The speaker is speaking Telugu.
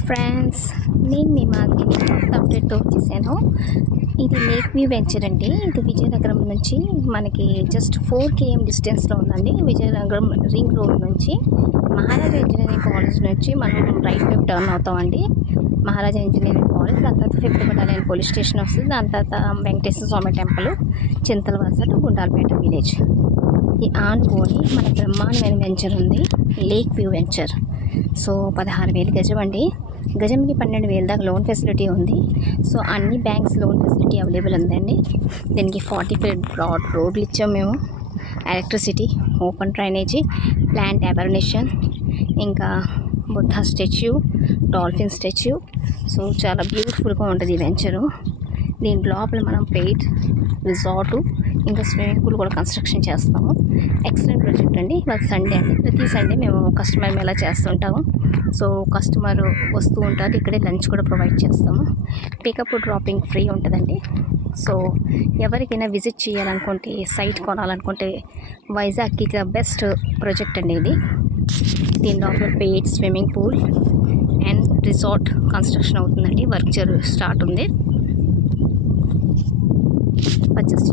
ఫ్రెండ్స్, నేను మీ మాదిరి కొత్త అప్డేట్తో వచ్చేసాను. ఇది లేక్ వ్యూ వెంచర్ అండి. ఇది విజయనగరం నుంచి మనకి జస్ట్ 4 km డిస్టెన్స్లో ఉందండి. విజయనగరం రింగ్ రోడ్ నుంచి మహారాజా ఇంజనీరింగ్ కాలేజ్ నుంచి మనం రైట్ వైపు టర్న్ అవుతామండి. మహారాజా ఇంజనీరింగ్ కాలేజ్, దాని తర్వాత 5th బటాలియన్ పోలీస్ స్టేషన్ వస్తుంది. దాని తర్వాత వెంకటేశ్వర స్వామి టెంపుల్, చింతలవలస టు గుండాలపేట విలేజ్. ఈ ఆనుకొని మన బ్రహ్మాండమైన వెంచర్ ఉంది, లేక్ వ్యూ వెంచర్. సో 16,000 గజం అండి. గజంకి 12,000 దాకా లోన్ ఫెసిలిటీ ఉంది. సో అన్ని బ్యాంక్స్ లోన్ ఫెసిలిటీ అవైలబుల్ ఉందండి. దీనికి 40 feet బ్రాడ్ రోడ్లు ఇచ్చాం మేము, ఎలక్ట్రిసిటీ, ఓపెన్ డ్రైనేజీ, ప్లాంట్ అబర్నేషన్, ఇంకా Buddha statue, dolphin statue. So చాలా బ్యూటిఫుల్గా ఉంటుంది ఈ వెంచరు. దీని లోపల మనం పెయిడ్ రిసార్టు, ఇంకా స్విమ్మింగ్ పూల్ కూడా కన్స్ట్రక్షన్ చేస్తాము. ఎక్సలెంట్ ప్రాజెక్ట్ అండి. ఇవాళ సండే అండి. ప్రతి సండే మేము కస్టమర్ మేళా చేస్తుంటాము. సో కస్టమర్ వస్తూ ఉంటారు, ఇక్కడే లంచ్ కూడా ప్రొవైడ్ చేస్తాము. పికప్ డ్రాపింగ్ ఫ్రీ ఉంటుందండి. సో ఎవరికైనా విజిట్ చేయాలనుకుంటే, సైట్ కొనాలనుకుంటే వైజాగ్కి ద బెస్ట్ ప్రాజెక్ట్ అండి ఇది. దీని లోపల paid swimming pool and resort construction అవుతుందండి. వర్క్ స్టార్ట్ ఉంది. పర్చేస్